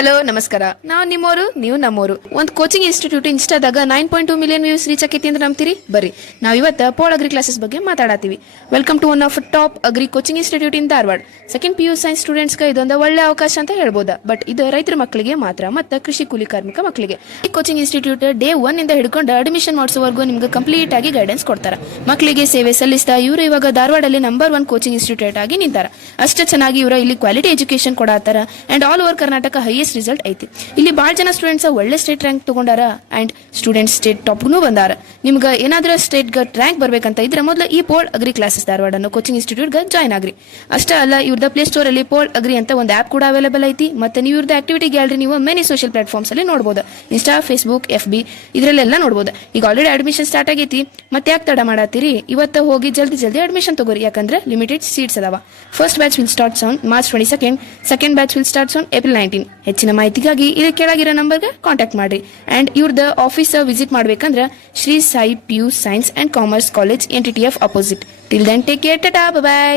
Hello ನಮಸ್ಕಾರ. ನಾವು ನಿಮ್ಮೋರು, ನೀವು ನಮ್ಮೋರು. ಒಂದು ಕೋಚಿಂಗ್ ಇನ್ಸ್ಟಿಟ್ಯೂಟ್ ಇನ್ಸ್ಟಾದಾಗ 9.2 ಮಿಲಿಯನ್ ವ್ಯೂಸ್ ರೀಚ್ ಆಕೈತಿ ಅಂತ ನಂಬ್ತೀರಿ? ಬರ್ರಿ ನಾವು ಇವತ್ತು ಪೋಲ್ ಅಗ್ರಿ ಕ್ಲಾಸಸ್ ಬಗ್ಗೆ ಮಾತಾಡತ್ತೀವಿ. Welcome to one of top agri coaching institute in Dharwad. Second PU science ಸ್ಟೂಡೆಂಟ್ಸ್ಗೆ ಇದೊಂದು ಒಳ್ಳೆ ಅವಕಾಶ ಅಂತ ಹೇಳ್ಬೋದಾ. ಬಟ್ ಇದು ರೈತರ ಮಕ್ಕಳಿಗೆ ಮಾತ್ರ ಮತ್ತು ಕೃಷಿ ಕೂಲಿ ಕಾರ್ಮಿಕ ಮಕ್ಕಳಿಗೆ. ಈ ಕೋಚಿಂಗ್ ಇನ್ಸ್ಟಿಟ್ಯೂಟ್ ಡೇ 1 ಇಂದ ಹಿಡ್ಕೊಂಡು ಅಡ್ಮಿಷನ್ ಮಾಡಿಸೋವರೆಗೂ ನಿಮ್ಗೆ ಕಂಪ್ಲೀಟ್ ಆಗಿ ಗೈಡೆನ್ಸ್ ಕೊಡ್ತಾರೆ. ಮಕ್ಕಳಿಗೆ ಸೇವೆ ಸಲ್ಲಿಸ್ತಾ ಇವರು ಇವಾಗ ಧಾರವಾಡಲ್ಲಿ ನಂಬರ್ 1 ಕೋಚಿಂಗ್ ಇನ್ಸ್ಟಿಟ್ಯೂಟ್ ಆಗಿ ನಿಂತಾರ. ಅಷ್ಟೇ ಚೆನ್ನಾಗಿ ಇವರು ಇಲ್ಲಿ ಕ್ವಾಲಿಟಿ ಎಜುಕೇಶನ್ ಕೊಡತ್ತಾರ and all over Karnataka highest result ಐತಿ. ಇಲ್ಲಿ ಭಾಳ ಜನ ಸ್ಟೂಡೆಂಟ್ಸ್ ಒಳ್ಳೆ ಸ್ಟೇಟ್ ರ್ಯಾಂಕ್ ತಗೊಂಡಾರ ಅಂಡ್ ಸ್ಟೂಡೆಂಟ್ಸ್ ಸ್ಟೇಟ್ ಟಾಪ್ಗೂ ಬಂದಾರ. ನಿಮ್ಗೆ ಏನಾದ್ರೂ ಸ್ಟೇಟ್ಗೆ ರ್ಯಾಂಕ್ ಬರ್ಬೇಕಂತ ಇದ್ರೆ ಮೊದಲು ಈ ಪೋಲ್ ಅಗ್ರಿ ಕ್ಲಾಸಸ್ ಧಾರವಾಡ ಅನ್ನೋ ಕೋಚಿಂಗ್ ಇನ್ಸ್ಟಿಟ್ಯೂಟ್ಗೆ ಜಾಯ್ನ್ ಆಗ್ರಿ. ಅಷ್ಟೇ ಅಲ್ಲ, ಇವ್ರದ್ದು ಪ್ಲೇ ಸ್ಟೋರ್ ಅಲ್ಲಿ ಪೋಲ್ ಅಗ್ರಿ ಅಂತ ಒಂದು ಆಪ್ ಕೂಡ ಅವೈಲೇಬಲ್ ಐತಿ. ಮತ್ತೆ ನೀವು ಇವ್ರದ್ದು ಆಕ್ಟಿವಿಟಿ ಗ್ಯಾಲರಿ ನೀವು ಮೆನಿ ಸೋಷಿಯಲ್ ಪ್ಲಾಟ್ಫಾರ್ಮ್ಸ್ ಅಲ್ಲಿ ನೋಡಬಹುದು. ಇನ್ಸ್ಟಾ, ಫೇಸ್ಬುಕ್, FB ಇದರಲ್ಲೆಲ್ಲ ನೋಡಬಹುದು. ಈಗ ಆಲ್ರೆಡಿ ಅಡ್ಮಿಷನ್ ಸ್ಟಾರ್ಟ್ ಆಗೈತಿ. ಮತ್ತೆ ಯಾಕೆ ತಡ ಮಾಡತ್ತೀರಿ? ಇವತ್ತು ಹೋಗಿ ಜಲ್ದಿ ಅಡ್ಮಿಷನ್ ತಗೋರಿ. ಯಾಕಂದ್ರೆ ಲಿಮಿಟೆಡ್ ಸೀಟ್ಸ್ ಅದಾವ. First batch will starts on March 22. Second batch will starts on April 19. ಹೆಚ್ಚಿನ ಮಾಹಿತಿಗಾಗಿ ಇಲ್ಲಿ ಕೆಳಗಿರೋ ನಂಬರ್ಗೆ ಕಾಂಟ್ಯಾಕ್ಟ್ ಮಾಡ್ರಿ. ಅಂಡ್ ಇವ್ರದ್ದು ಆಫೀಸ್ ವಿಸಿಟ್ ಮಾಡ್ಬೇಕಂದ್ರೆ Shri Sai PU science and commerce college NTTF opposite. Till then take care, tata, by.